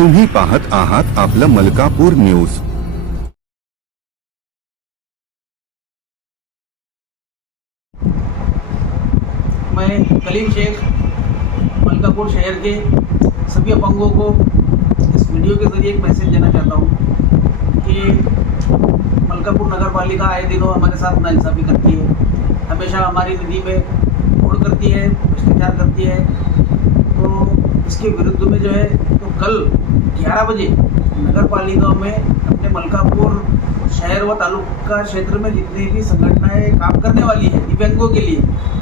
तुम्ही पाहत आहात आपलं मलकापूर न्यूज़. मैं कलीम शेख, मलकापुर शहर के सभी अपंगों को इस वीडियो के ज़रिए एक मैसेज देना चाहता हूँ कि मलकापुर नगर पालिका आए दिनों हमारे साथ नाइंसाफ़ी करती है। हमेशा हमारी निधि में फोड़ करती है, भ्रष्टाचार करती है इसके विरुद्ध में जो है तो कल 11 बजे नगर पालिका में अपने मलकापुर शहर व तालुका क्षेत्र में जितनी भी संगठनाएँ काम करने वाली है दिव्यांगों के लिए,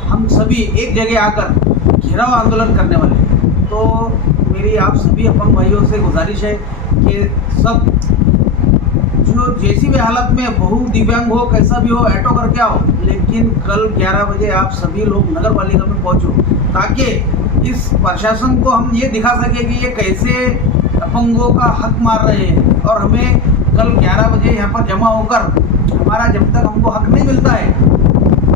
हम सभी एक जगह आकर घेराव आंदोलन करने वाले हैं। तो मेरी आप सभी अपंग भाइयों से गुजारिश है कि सब जो जैसी भी हालत में बहु दिव्यांग हो, कैसा भी हो, ऐटो करके आओ, लेकिन कल 11 बजे आप सभी लोग नगर पालिका में पहुंचो, ताकि इस प्रशासन को हम ये दिखा सके कि ये कैसे अपंगों का हक मार रहे हैं और हमें कल 11 बजे यहाँ पर जमा होकर हमारा जब तक हमको हक नहीं मिलता है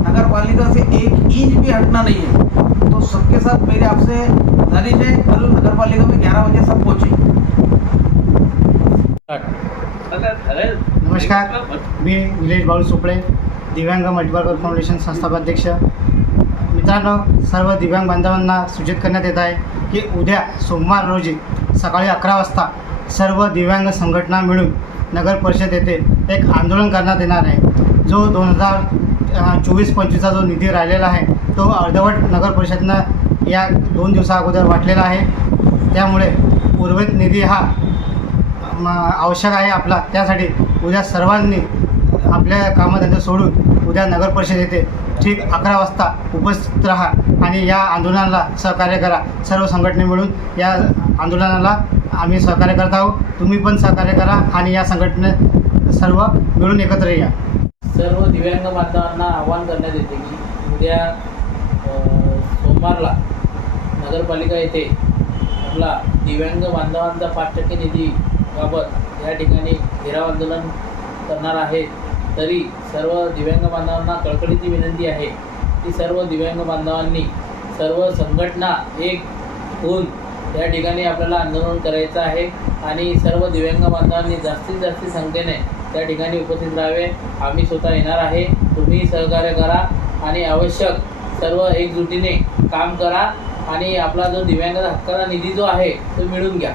नगर पालिका से एक इंच भी हटना नहीं है। तो सबके साथ मेरे आपसे गुजारिश है, कल नगर पालिका में 11 बजे सब पहुँचे। नमस्कार, मी निलेश बाळू सुपळे दिव्यांग मल्टीपर्पज फाउंडेशन संस्थापक मित्रांनो सर्व दिव्यांग बांधवांना सूचित करण्यात येत आहे की उद्या सोमवार रोजी सकाळी अकरा वाजता सर्व दिव्यांग संघटना मिळून नगर परिषद येथे एक आंदोलन करण्यात येणार आहे. जो दोन हजार चोवीस पंचवीसचा जो निधी राहिलेला आहे तो अर्धवट नगर परिषदनं या दोन दिवसा अगोदर वाटलेला आहे. त्यामुळे उर्वरित निधी हा म आवश्यक आहे आपला. त्यासाठी उद्या सर्वांनी आपल्या कामधंदा सोडून उद्या नगर परिषद येथे ठीक अकरा वाजता उपस्थित राहा आणि या आंदोलनाला सहकार्य करा. सर्व संघटने मिळून या आंदोलनाला आम्ही सहकार्य करत आहोत. तुम्ही पण सहकार्य करा आणि या संघटने सर्व मिळून एकत्र या. सर्व दिव्यांग बांधवांना आवाहन करण्यात येते की उद्या सोमवारला नगरपालिका येथे आपला दिव्यांग बांधवांचा पाच टक्के निधीबाबत या ठिकाणी घेराव आंदोलन करणार आहे तरी सर्व दिव्यांग बांधवांना कळकळीची विनंती आहे की सर्व दिव्यांग बांधवांनी सर्व संघटना एक होऊन या ठिकाणी आपल्याला आंदोलन करायचं आहे आणि सर्व दिव्यांग बांधवांनी जास्तीत जास्त संख्येने त्या ठिकाणी उपस्थित राहावे. आम्ही स्वतः येणार आहे. तुम्ही सहकार्य करा आणि आवश्यक सर्व एकजुटीने काम करा आणि आपला जो दिव्यांग हक्काचा निधी जो आहे तो मिळून घ्या.